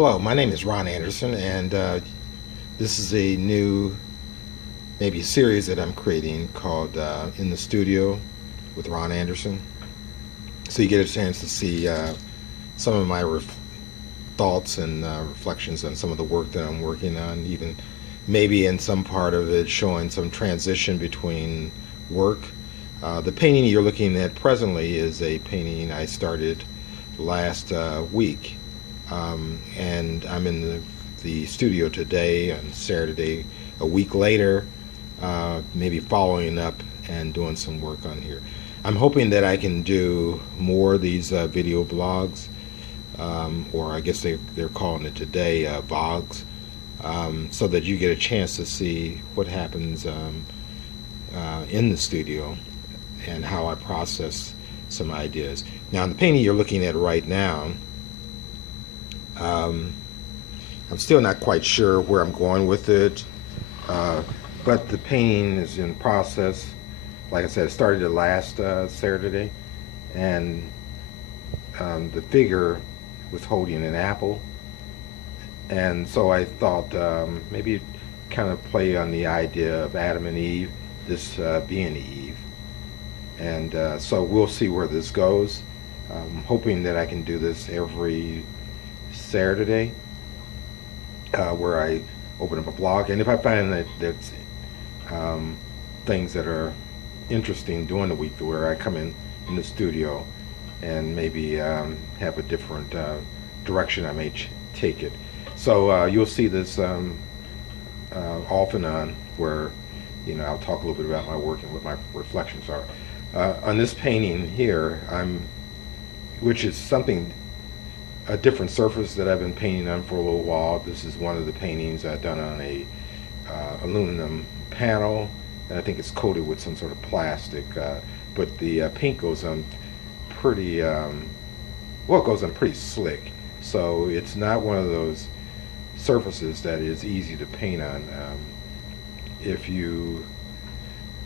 Hello, my name is Ron Anderson, and this is a new, maybe series that I'm creating called In the Studio with Ron Anderson. So you get a chance to see some of my thoughts and reflections on some of the work that I'm working on, even maybe in some part of it showing some transition between work. The painting you're looking at presently is a painting I started last week. And I'm in the studio today on Saturday, a week later, maybe following up and doing some work on here. I'm hoping that I can do more of these video blogs, or I guess they're calling it today vlogs, so that you get a chance to see what happens in the studio and how I process some ideas. Now, in the painting you're looking at right now, I'm still not quite sure where I'm going with it, but the painting is in process. Like I said, it started last Saturday, and the figure was holding an apple, and so I thought maybe kind of play on the idea of Adam and Eve, this being Eve, and so we'll see where this goes. I'm hoping that I can do this every Saturday, where I open up a blog, and if I find that there's things that are interesting during the week, where I come in the studio and maybe have a different direction I may take it. So you'll see this off and on, where I'll talk a little bit about my work and what my reflections are. On this painting here, which is something, a different surface that I've been painting on for a little while. This is one of the paintings I've done on a aluminum panel, and I think it's coated with some sort of plastic, but the paint goes on pretty, well, it goes on pretty slick, so it's not one of those surfaces that is easy to paint on. If you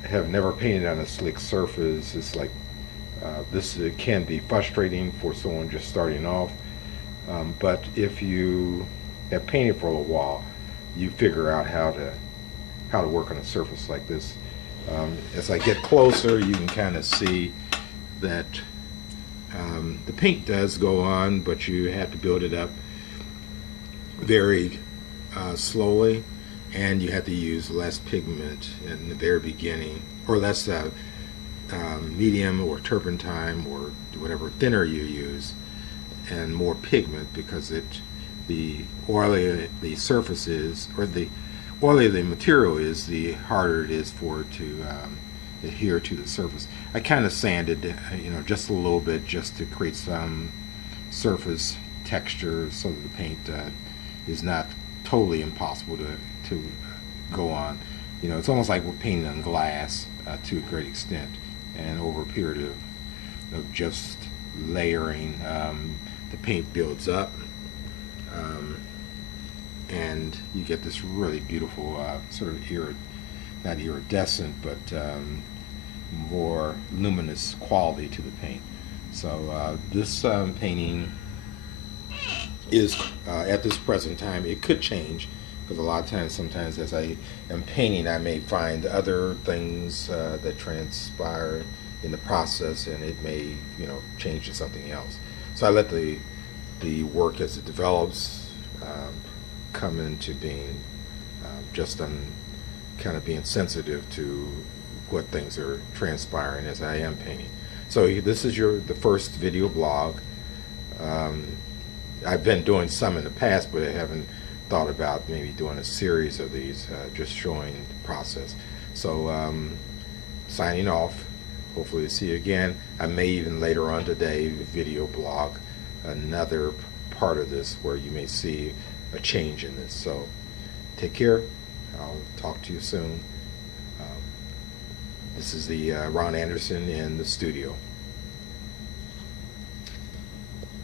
have never painted on a slick surface, it's like this can be frustrating for someone just starting off. But if you have painted for a little while, you figure out how to work on a surface like this. As I get closer, you can kind of see that the paint does go on, but you have to build it up very slowly, and you have to use less pigment in the very beginning, or less medium or turpentine or whatever thinner you use, and more pigment, because the oilier the surface is, or the oilier the material is, the harder it is for it to adhere to the surface. I kind of sanded, just a little bit, just to create some surface texture, so that the paint is not totally impossible to go on. It's almost like we're painting on glass to a great extent, and over a period of just layering, the paint builds up, and you get this really beautiful sort of not iridescent, but more luminous quality to the paint. So this painting is, at this present time, it could change, because a lot of times, sometimes as I am painting, I may find other things that transpire in the process, and it may change to something else. So I let the work as it develops come into being, just on kind of being sensitive to what things are transpiring as I am painting. So this is the first video blog. I've been doing some in the past, but I haven't thought about maybe doing a series of these, just showing the process. So signing off. Hopefully see you again. I may even later on today video blog another part of this, where you may see a change in this. So take care. I'll talk to you soon. This is the Ron Anderson in the studio.